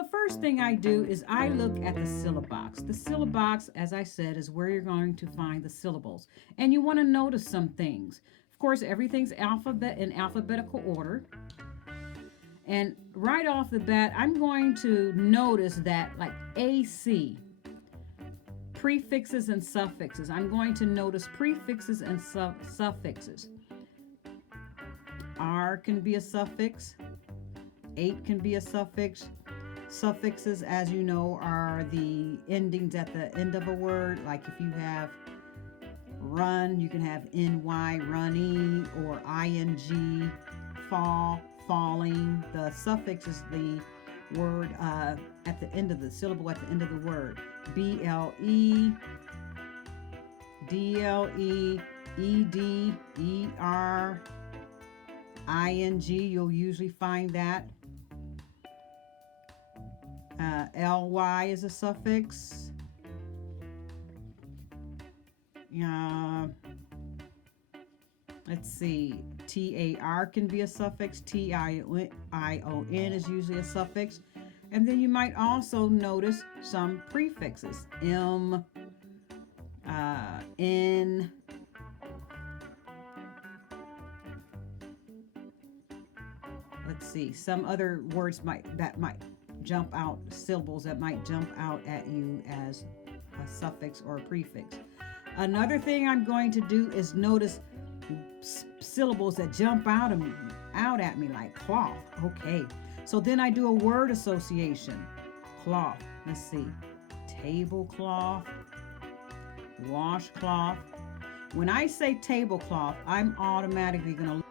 the first thing I do is I look at the syllabox. The syllabox, as I said, is where you're going to find the syllables. And you want to notice some things. Of course, everything's in alphabetical order. And right off the bat, I'm going to notice that, like AC, prefixes and suffixes. I'm going to notice prefixes and suffixes. R can be a suffix. 8 can be a suffix. Suffixes, as you know, are the endings at the end of a word. Like if you have run, you can have ny, runny, or ing, fall, falling. The suffix is the word at the end of the syllable at the end of the word. ble, dle, ed, er, ing. You'll usually find that. Ly is a suffix. Let's see. tar can be a suffix. tion is usually a suffix. And then you might also notice some prefixes. M, N, let's see. Some other words might jump out, syllables that might jump out at you as a suffix or a prefix. Another thing I'm going to do is notice syllables that jump out at me, like cloth. Okay, so then I do a word association. Cloth. Let's see. Tablecloth, washcloth. When I say tablecloth, I'm automatically going to